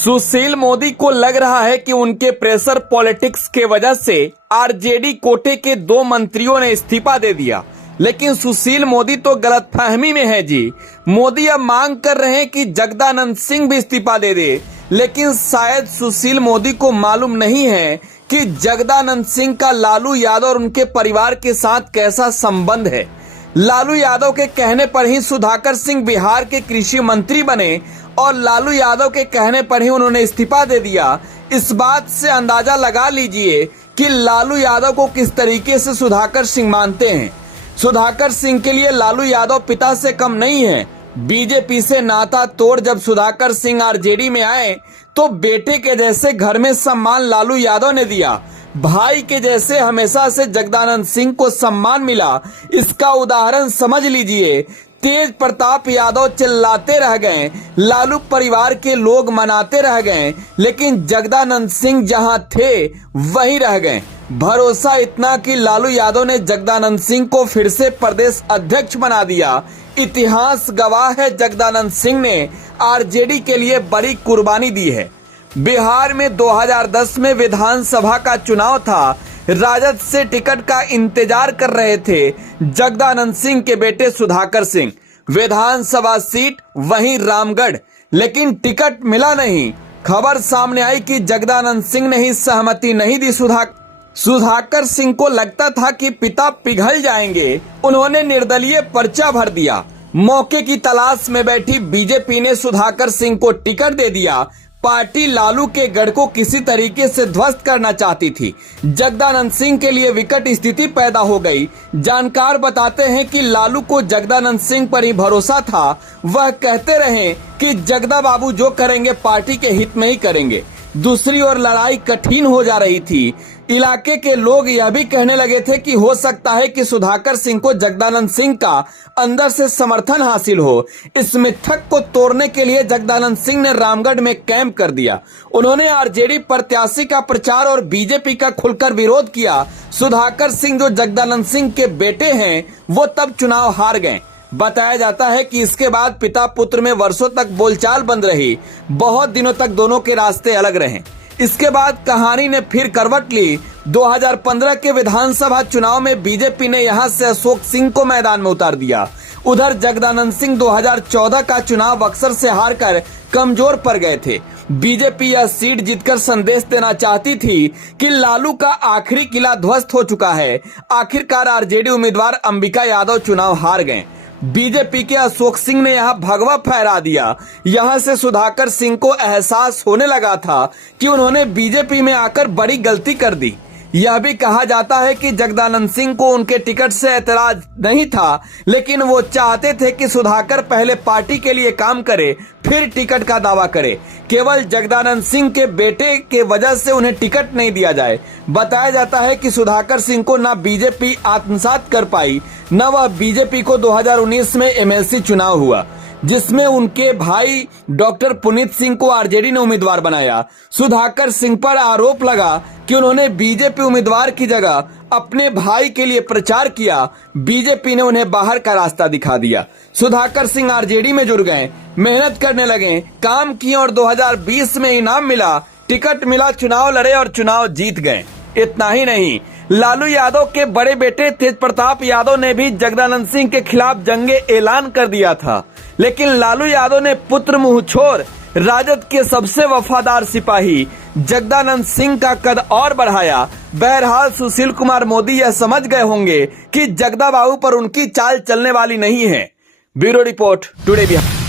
सुशील मोदी को लग रहा है कि उनके प्रेशर पॉलिटिक्स के वजह से आरजेडी कोटे के 2 मंत्रियों ने इस्तीफा दे दिया। लेकिन सुशील मोदी तो गलतफहमी में है जी। मोदी अब मांग कर रहे हैं कि जगदानंद सिंह भी इस्तीफा दे दे, लेकिन शायद सुशील मोदी को मालूम नहीं है कि जगदानंद सिंह का लालू यादव और उनके परिवार के साथ कैसा संबंध है। लालू यादव के कहने पर ही सुधाकर सिंह बिहार के कृषि मंत्री बने और लालू यादव के कहने पर ही उन्होंने इस्तीफा दे दिया। इस बात से अंदाजा लगा लीजिए कि लालू यादव को किस तरीके से सुधाकर सिंह मानते हैं। सुधाकर सिंह के लिए लालू यादव पिता से कम नहीं है। बीजेपी से नाता तोड़ जब सुधाकर सिंह आरजेडी में आए तो बेटे के जैसे घर में सम्मान लालू यादव ने दिया। भाई के जैसे हमेशा से जगदानंद सिंह को सम्मान मिला। इसका उदाहरण समझ लीजिए। तेज प्रताप यादव चिल्लाते रह गए, लालू परिवार के लोग मनाते रह गए, लेकिन जगदानंद सिंह जहां थे वहीं रह गए। भरोसा इतना कि लालू यादव ने जगदानंद सिंह को फिर से प्रदेश अध्यक्ष बना दिया। इतिहास गवाह है, जगदानंद सिंह ने आरजेडी के लिए बड़ी कुर्बानी दी है। बिहार में 2010 में विधानसभा का चुनाव था। राजद से टिकट का इंतजार कर रहे थे जगदानंद सिंह के बेटे सुधाकर सिंह। विधानसभा सीट वहीं रामगढ़, लेकिन टिकट मिला नहीं। खबर सामने आई कि जगदानंद सिंह ने ही सहमति नहीं दी। सुधाकर सिंह को लगता था कि पिता पिघल जाएंगे। उन्होंने निर्दलीय पर्चा भर दिया। मौके की तलाश में बैठी बीजेपी ने सुधाकर सिंह को टिकट दे दिया। पार्टी लालू के गढ़ को किसी तरीके से ध्वस्त करना चाहती थी। जगदानंद सिंह के लिए विकट स्थिति पैदा हो गई। जानकार बताते हैं कि लालू को जगदानंद सिंह पर ही भरोसा था। वह कहते रहे कि जगदा बाबू जो करेंगे पार्टी के हित में ही करेंगे। दूसरी ओर लड़ाई कठिन हो जा रही थी। इलाके के लोग यह भी कहने लगे थे कि हो सकता है कि सुधाकर सिंह को जगदानंद सिंह का अंदर से समर्थन हासिल हो। इस मिथक को तोड़ने के लिए जगदानंद सिंह ने रामगढ़ में कैंप कर दिया। उन्होंने आरजेडी प्रत्याशी का प्रचार और बीजेपी का खुलकर विरोध किया। सुधाकर सिंह जो जगदानंद सिंह के बेटे हैं, वो तब चुनाव हार गए। बताया जाता है कि इसके बाद पिता पुत्र में वर्षों तक बोलचाल बंद रही। बहुत दिनों तक दोनों के रास्ते अलग रहे। इसके बाद कहानी ने फिर करवट ली। 2015 के विधानसभा चुनाव में बीजेपी ने यहां से अशोक सिंह को मैदान में उतार दिया। उधर जगदानंद सिंह 2014 का चुनाव बक्सर से हारकर कमजोर पड़ गए थे। बीजेपी यह सीट जीतकर संदेश देना चाहती थी कि लालू का आखिरी किला ध्वस्त हो चुका है। आखिरकार आरजेडी उम्मीदवार अंबिका यादव चुनाव हार गए। बीजेपी के अशोक सिंह ने यहां भगवा फहरा दिया। यहां से सुधाकर सिंह को एहसास होने लगा था कि उन्होंने बीजेपी में आकर बड़ी गलती कर दी। यह भी कहा जाता है कि जगदानंद सिंह को उनके टिकट से ऐतराज नहीं था, लेकिन वो चाहते थे कि सुधाकर पहले पार्टी के लिए काम करे, फिर टिकट का दावा करे। केवल जगदानंद सिंह के बेटे के वजह से उन्हें टिकट नहीं दिया जाए। बताया जाता है कि सुधाकर सिंह को न बीजेपी आत्मसात कर पाई, न वह बीजेपी को 2019 में एमएलसी चुनाव हुआ, जिसमें उनके भाई डॉक्टर पुनीत सिंह को आरजेडी ने उम्मीदवार बनाया। सुधाकर सिंह पर आरोप लगा कि उन्होंने बीजेपी उम्मीदवार की जगह अपने भाई के लिए प्रचार किया। बीजेपी ने उन्हें बाहर का रास्ता दिखा दिया। सुधाकर सिंह आरजेडी में जुड़ गए, मेहनत करने लगे, काम किए और 2020 में इनाम मिला, टिकट मिला, चुनाव लड़े और चुनाव जीत गए। इतना ही नहीं, लालू यादव के बड़े बेटे तेज प्रताप यादव ने भी जगदानंद सिंह के खिलाफ जंगे ऐलान कर दिया था, लेकिन लालू यादव ने पुत्र मुंह छोड़ राजद के सबसे वफादार सिपाही जगदानंद सिंह का कद और बढ़ाया। बहरहाल सुशील कुमार मोदी यह समझ गए होंगे कि जगदा बाबू पर उनकी चाल चलने वाली नहीं है। Bureau report, today Bihar.